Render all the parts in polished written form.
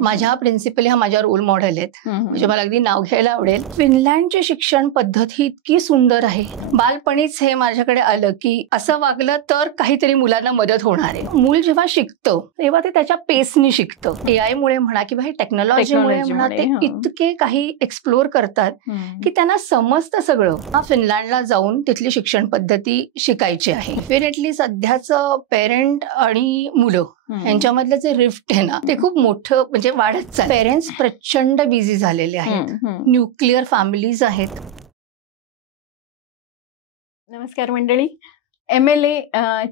माझ्या प्रिन्सिपल ह्या माझ्या रोल मॉडेल आहेत. म्हणजे मला अगदी नाव घ्यायला आवडेल. फिनलँडची शिक्षण पद्धत ही इतकी सुंदर आहे. बालपणीच हे माझ्याकडे आलं की असं वागलं तर काहीतरी मुलांना मदत होणार आहे. मूल जेव्हा शिकतं तेव्हा ते त्याच्या पेसनी शिकतं. AI मुळे म्हणा किंवा हे टेक्नॉलॉजीमुळे म्हणा ते इतके काही एक्सप्लोर करतात की त्यांना समजतं सगळं. फिनलँडला जाऊन तिथली शिक्षण पद्धती शिकायची आहे. डेफिनेटली सध्याचं पेरेंट आणि मुलं यांच्यामधलं जे रिफ्ट आहे ना ते खूप मोठं म्हणजे वाढत चाललं. पेरेंट्स प्रचंड बिझी झालेले आहेत. न्यूक्लिअर फॅमिलीज आहेत. नमस्कार मंडळी, MLA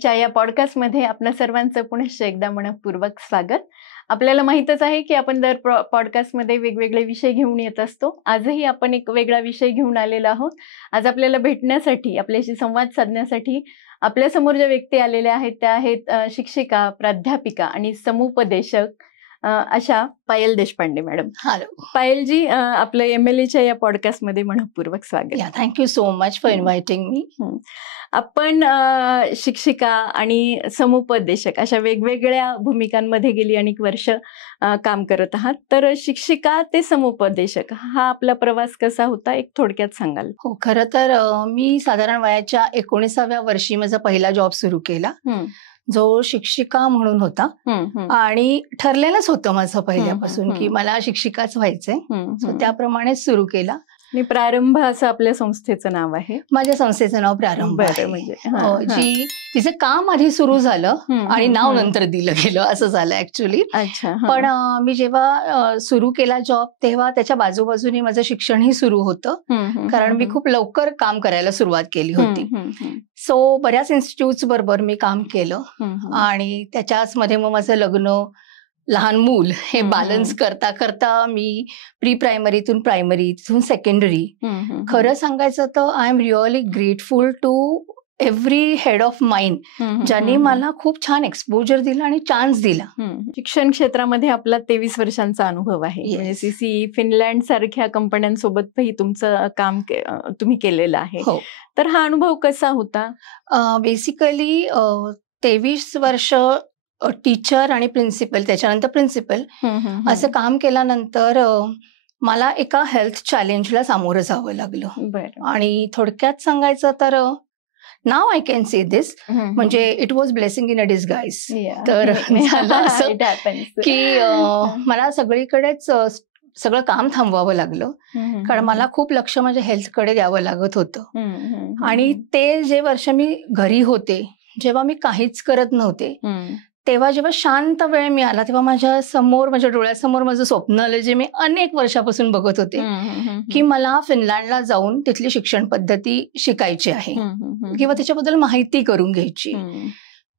च्या या पॉडकास्टमध्ये आपल्या सर्वांचं पुनश्च एकदा मनपूर्वक स्वागत. आपल्याला माहीतच आहे की आपण दर पॉडकास्टमध्ये वेगवेगळे विषय घेऊन येत असतो. आजही आपण एक वेगळा विषय घेऊन आलेलो आहोत. आज आपल्याला भेटण्यासाठी, आपल्याशी संवाद साधण्यासाठी आपल्यासमोर ज्या व्यक्ती आलेल्या आहेत त्या आहेत शिक्षिका, प्राध्यापिका आणि समुपदेशक अशा पायल देशपांडे मॅडम. हॅलो पायलजी, आपलं MLAच्या या पॉडकास्टमध्ये मनपूर्वक स्वागत. Thank you so much for inviting me. आपण शिक्षिका आणि समुपदेशक अशा वेगवेगळ्या भूमिकांमध्ये गेली अनेक वर्ष काम करत आहात. तर शिक्षिका ते समुपदेशक हा आपला प्रवास कसा होता, एक थोडक्यात सांगाल? हो, खरं तर मी साधारण वयाच्या 19व्या वर्षी माझा पहिला जॉब सुरू केला, जो शिक्षिका म्हणून होता. आणि ठरलेलंच होतं माझं पहिल्यापासून की मला शिक्षिकाच व्हायचंय. सो त्याप्रमाणेच सुरू केला. आणि प्रारंभ असं आपल्या संस्थेचं नाव आहे. माझ्या संस्थेचं नाव प्रारंभ आहे. जी तिचं काम आधी सुरू झालं आणि नाव नंतर दिलं गेलं असं झालं ऍक्च्युली. पण मी जेव्हा सुरू केला जॉब तेव्हा त्याच्या बाजूबाजूनी माझं शिक्षणही सुरू होतं, कारण मी खूप लवकर काम करायला सुरुवात केली होती. सो बऱ्याच इन्स्टिट्यूट्स बरोबर मी काम केलं आणि त्याच्याच मध्ये मग माझं लग्न, लहान मूल हे बॅलन्स करता करता मी प्री प्रायमरीतून प्रायमरी, तिथून सेकंडरी. खरं सांगायचं तर I am really grateful to every head of mind ज्यांनी मला खूप छान एक्सपोजर दिला आणि चान्स दिला. शिक्षण क्षेत्रामध्ये आपला 23 वर्षांचा अनुभव आहे. म्हणजे CCE फिनलँड सारख्या कंपन्यांसोबतही तुमचं काम तुम्ही केलेलं आहे. तर हा अनुभव कसा होता? बेसिकली 23 वर्ष टीचर आणि प्रिन्सिपल, त्याच्यानंतर प्रिन्सिपल असं काम केल्यानंतर मला एका हेल्थ चॅलेंजला सामोरं जावं लागलं. आणि थोडक्यात सांगायचं तर नाव आय कॅन से दिस, म्हणजे इट वॉज ब्लेसिंग इन अ डिसगाईज. तर झालं असं की मला सगळीकडेच सगळं काम थांबवावं लागलं, कारण मला खूप लक्ष माझ्या हेल्थकडे द्यावं लागत होतं. आणि ते जे वर्ष मी घरी होते, जेव्हा मी काहीच करत नव्हते, तेव्हा जेव्हा शांत वेळ मिळाला तेव्हा माझ्या समोर, माझ्या डोळ्यासमोर माझं स्वप्न आलं जे मी अनेक वर्षापासून बघत होते की मला फिनलँडला जाऊन तिथली शिक्षण पद्धती शिकायची आहे किंवा त्याच्याबद्दल माहिती करून घ्यायची.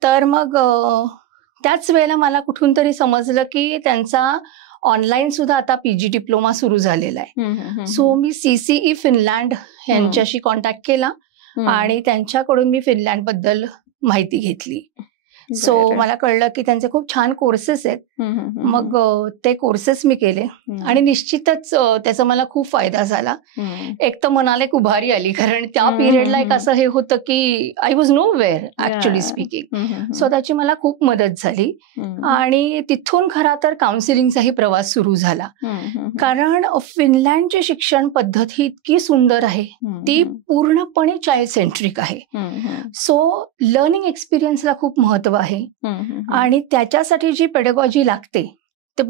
तर मग त्याच वेळेला मला कुठून तरी समजलं की त्यांचा ऑनलाईन सुद्धा आता PG डिप्लोमा सुरू झालेला आहे. सो मी CCE फिनलँड यांच्याशी कॉन्टॅक्ट केला आणि त्यांच्याकडून मी फिनलँड बद्दल माहिती घेतली. सो मला कळलं की त्यांचे खूप छान कोर्सेस आहेत. मग ते कोर्सेस मी केले आणि निश्चितच त्याचा मला खूप फायदा झाला. एक तर मनाला एक उभारी आली, कारण त्या पिरियडला एक असं हे होतं की I was know where actually speaking. So त्याची मला खूप मदत झाली. आणि तिथून खरा तर काउन्सिलिंगचाही प्रवास सुरू झाला, कारण फिनलँडची शिक्षण पद्धत ही इतकी सुंदर आहे, ती पूर्णपणे चाइल्ड सेंट्रिक आहे. सो लर्निंग एक्सपिरियन्सला खूप महत्व आहे. आणि त्याच्यासाठी जी पेडागॉजी लागते, ते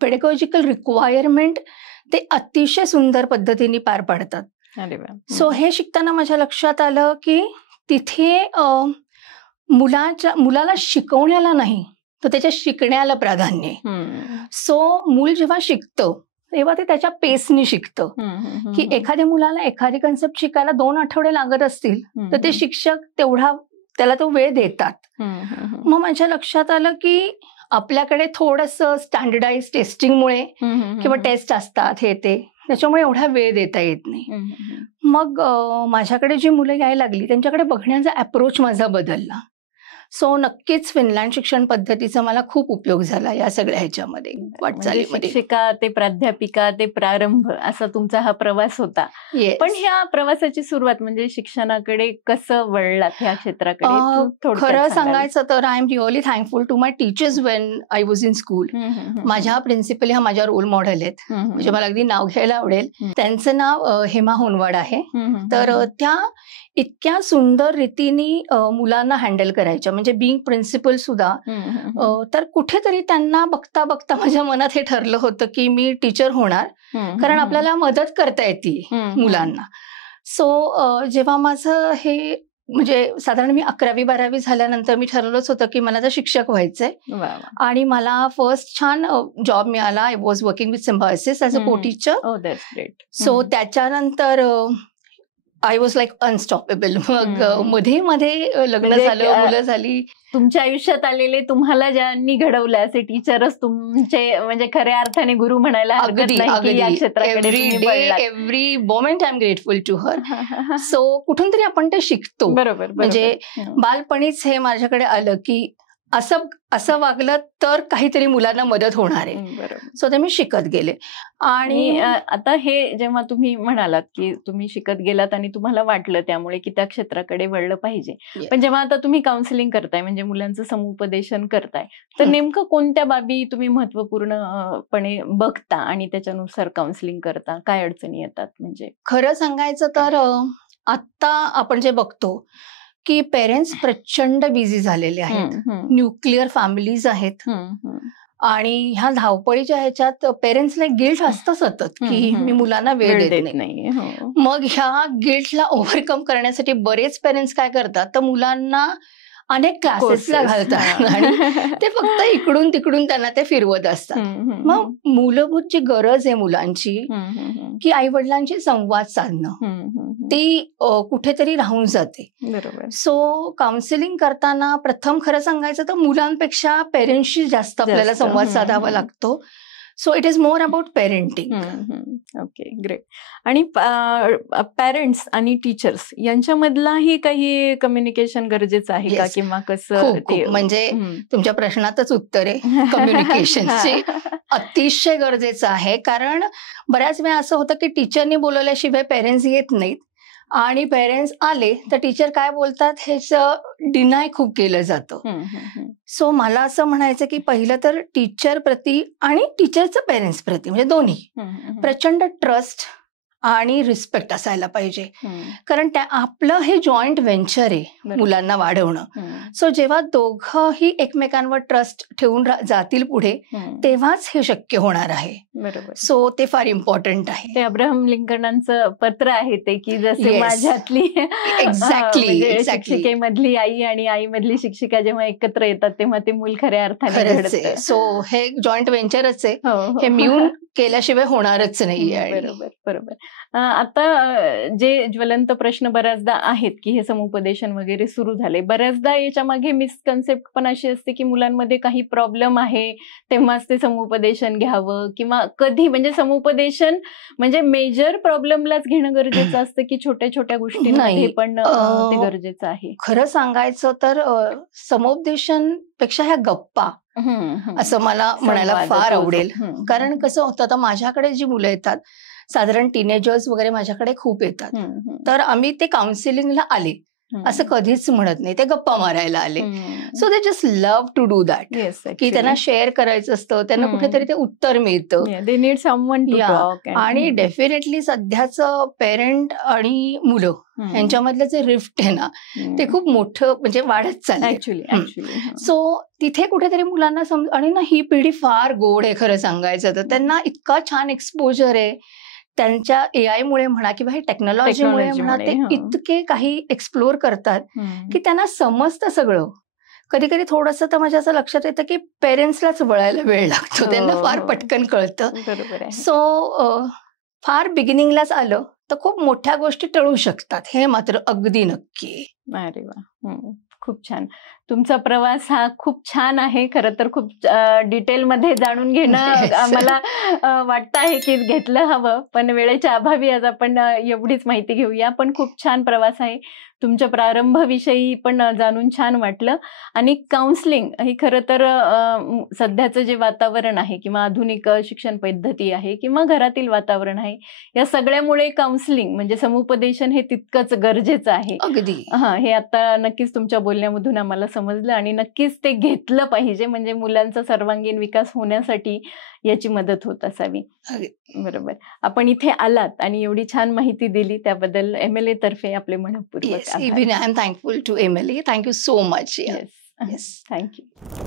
पेडागॉजिकल रिक्वायरमेंट ते अतिशय सुंदर पद्धतीने पार पाडतात. सो हे शिकताना माझ्या लक्षात आलं की तिथे मुलाला शिकवण्याला नाही तर त्याच्या शिकण्याला प्राधान्य आहे. सो मूल जेव्हा शिकतं तेव्हा ते त्याच्या पेसनी शिकतं. की एखाद्या मुलाला एखादी कन्सेप्ट शिकायला 2 आठवडे लागत असतील तर ते शिक्षक त्याला तो वेळ देतात. मग माझ्या लक्षात आलं की आपल्याकडे थोडंसं स्टँडर्डाइज टेस्टिंगमुळे किंवा टेस्ट असतात हे ते, त्याच्यामुळे एवढा वेळ देता येत नाही. मग माझ्याकडे जी मुलं यायला लागली त्यांच्याकडे बघण्याचा अप्रोच माझा बदलला. सो नक्कीच फिनलँड शिक्षण पद्धतीचा मला खूप उपयोग झाला या सगळ्या ह्याच्यामध्ये, वाटचालीमध्ये. शिक्षिका ते प्राध्यापिका ते प्रारंभ असा तुमचा हा प्रवास होता. पण ह्या प्रवासाची सुरुवात म्हणजे शिक्षणाकडे कसं वळलात ह्या क्षेत्राकडे? खरं सांगायचं तर I am really thankful to my teachers when I was in school. माझ्या प्रिन्सिपल ह्या माझ्या रोल मॉडेल आहेत, म्हणजे मला अगदी नाव घ्यायला आवडेल. त्यांचं नाव हेमा होनवाड आहे. तर त्या इतक्या सुंदर रीतीने मुलांना हँडल करायच्या, म्हणजे बिंग प्रिन्सिपल सुद्धा. तर कुठेतरी त्यांना बघता बघता माझ्या मनात हे ठरलं होतं की मी टीचर होणार, कारण आपल्याला मदत करता येते मुलांना. सो जेव्हा माझं हे म्हणजे साधारण मी 11वी-12वी झाल्यानंतर मी ठरवलंच होतं की मला तर शिक्षक व्हायचंय. आणि मला फर्स्ट छान जॉब मिळाला. I was working with symbiosis as a को टीचर. सो त्याच्यानंतर आय वॉज लाईक अनस्टॉपेबल. मग मध्ये लग्न झालं, मुलं झाली. तुमच्या आयुष्यात आलेले तुम्हाला ज्यांनी घडवलं असे टीचरच तुमचे म्हणजे खऱ्या अर्थाने गुरु म्हणायला हरकत नाही या क्षेत्राकडे. Every moment I am grateful to her. So कुठून तरी आपण ते शिकतो. बरोबर. म्हणजे बालपणीच हे माझ्याकडे आलं की असं वागलं तर काहीतरी मुलांना मदत होणार आहे. सो ते मी शिकत गेले. आणि आता हे जेव्हा तुम्ही म्हणालात की तुम्ही शिकत गेलात आणि तुम्हाला वाटलं त्यामुळे की त्या क्षेत्राकडे वळलं पाहिजे, पण जेव्हा आता तुम्ही काउन्सिलिंग करताय म्हणजे मुलांचं समुपदेशन करताय, तर नेमकं कोणत्या बाबी तुम्ही महत्वपूर्णपणे बघता आणि त्याच्यानुसार काउन्सिलिंग करता? काय अडचणी येतात? म्हणजे खरं सांगायचं तर आता आपण जे बघतो की पेरेंट्स प्रचंड बिझी झालेले आहेत, न्यूक्लिअर फॅमिलीज आहेत. आणि ह्या धावपळीच्या ह्याच्यात पेरेंट्सला गिल्ट असतं सतत की मी मुलांना वेळ देत नाही. मग ह्या गिल्टला ओव्हरकम करण्यासाठी बरेच पेरेंट्स काय करतात, तर मुलांना अनेक क्लासेसला घालतात आणि ते फक्त इकडून तिकडून त्यांना ते फिरवत असतात. मग मूलभूत जी गरज आहे मुलांची की आई वडिलांशी संवाद साधणं, ती कुठेतरी राहून जाते. बरोबर. सो काउन्सिलिंग करताना प्रथम खरं सांगायचं तर मुलांपेक्षा पेरेंट्सशी जास्त आपल्याला संवाद साधावा लागतो. So it is more about parenting. Okay, great. आणि पॅरेंट्स आणि टीचर्स यांच्यामधलाही काही कम्युनिकेशन गरजेचं आहे का, किंवा कसं? म्हणजे तुमच्या प्रश्नातच उत्तर आहे, कम्युनिकेशनचे अतिशय गरजेचं आहे. कारण बऱ्याच वेळा असं होतं की टीचरनी बोलवल्याशिवाय पेरेंट्स येत नाहीत आणि पेरेंट्स आले तर टीचर काय बोलतात ह्याचं डिनाय खूप केलं जातं. सो मला असं म्हणायचं की पहिलं तर टीचर प्रती आणि टीचरचं पेरेंट्स प्रती म्हणजे दोन्ही प्रचंड ट्रस्ट आणि रिस्पेक्ट असायला पाहिजे. कारण आपलं हे जॉईंट व्हेंचर आहे मुलांना वाढवणं. सो जेव्हा दोघंही एकमेकांवर ट्रस्ट ठेवून जातील पुढे, तेव्हाच हे शक्य होणार आहे. बरोबर. सो ते फार इम्पॉर्टंट आहे. ते अब्राहम लिंकनांचं पत्र आहे ते की जसे माझ्यातली एक्झॅक्टली शिक्षिकेमधली आई आणि आईमधली शिक्षिका जेव्हा एकत्र येतात तेव्हा ते मूल खऱ्या अर्थाने घडतं. सो हे जॉईंट व्हेंचरच आहे, हे मिळून केल्याशिवाय होणारच नाही. बरोबर बरोबर. आता जे ज्वलंत प्रश्न बऱ्याचदा आहेत की हे समुपदेशन वगैरे सुरू झाले, बऱ्याचदा याच्या मागे मिसकन्सेप्ट पण अशी असते की मुलांमध्ये काही प्रॉब्लेम आहे तेव्हाच ते समुपदेशन घ्यावं, किंवा कधी म्हणजे समुपदेशन म्हणजे मेजर प्रॉब्लेमलाच घेणं गरजेचं असतं की छोट्या छोट्या गोष्टींमध्ये पण ते गरजेचं आहे. खरं सांगायचं तर समुपदेशन पेक्षा ह्या गप्पा असं मला म्हणायला फार आवडेल. कारण कसं होतं, आता माझ्याकडे जी मुलं येतात साधारण टीनेजर्स वगैरे माझ्याकडे खूप येतात, तर आम्ही ते काउन्सिलिंगला आले असं कधीच म्हणत नाही, ते गप्पा मारायला आले. So they just love to do that, की त्यांना शेअर करायचं असतं, त्यांना कुठेतरी ते उत्तर मिळतं. They need someone to talk. आणि डेफिनेटली सध्याचं पेरेंट आणि मुलं यांच्यामधलं जे रिफ्ट आहे ना, ते खूप मोठं म्हणजे वाढत चाललंय. सो तिथे कुठेतरी मुलांना आणि ना ही पिढी फार गोड आहे खरं सांगायचं तर. त्यांना इतका छान एक्सपोजर आहे त्यांच्या AI मुळे म्हणा किंवा हे टेक्नॉलॉजीमुळे म्हणा, ते इतके काही एक्सप्लोर करतात की त्यांना समजतं सगळं. कधी कधी थोडंसं तर माझ्या असं लक्षात येतं की पेरेंट्सलाच वळायला वेळ लागतो, त्यांना फार पटकन कळतं. सो फार बिगिनिंगलाच आलं तर खूप मोठ्या गोष्टी टळू शकतात, हे मात्र अगदी नक्की. अरे वा, खूप छान. तुमचा प्रवास हा खूप छान आहे. खरं तर खूप डिटेलमध्ये जाणून घेणं आम्हाला वाटतं आहे की घेतलं हवं, पण वेळेच्या अभावी आज आपण एवढीच माहिती घेऊया. पण खूप छान प्रवास आहे. तुमच्या प्रारंभाविषयी पण जाणून छान वाटलं. आणि काउन्सिलिंग ही खरं तर सध्याचं जे वातावरण आहे किंवा आधुनिक शिक्षण पद्धती आहे किंवा घरातील वातावरण आहे, या सगळ्यामुळे काउन्सिलिंग म्हणजे समुपदेशन हे तितकंच गरजेचं आहे. अगदी. हे आता नक्कीच तुमच्या बोलण्यामधून आम्हाला समजलं आणि नक्कीच ते घेतलं पाहिजे, म्हणजे मुलांचा सर्वांगीण विकास होण्यासाठी याची मदत होत असावी. बरोबर. आपण इथे आलात आणि एवढी छान माहिती दिली त्याबद्दल MLA तर्फे आपले मनःपूर्वक Yes, even I am thankful to MLA. Thank you so much. Yeah. Yes. Thank you.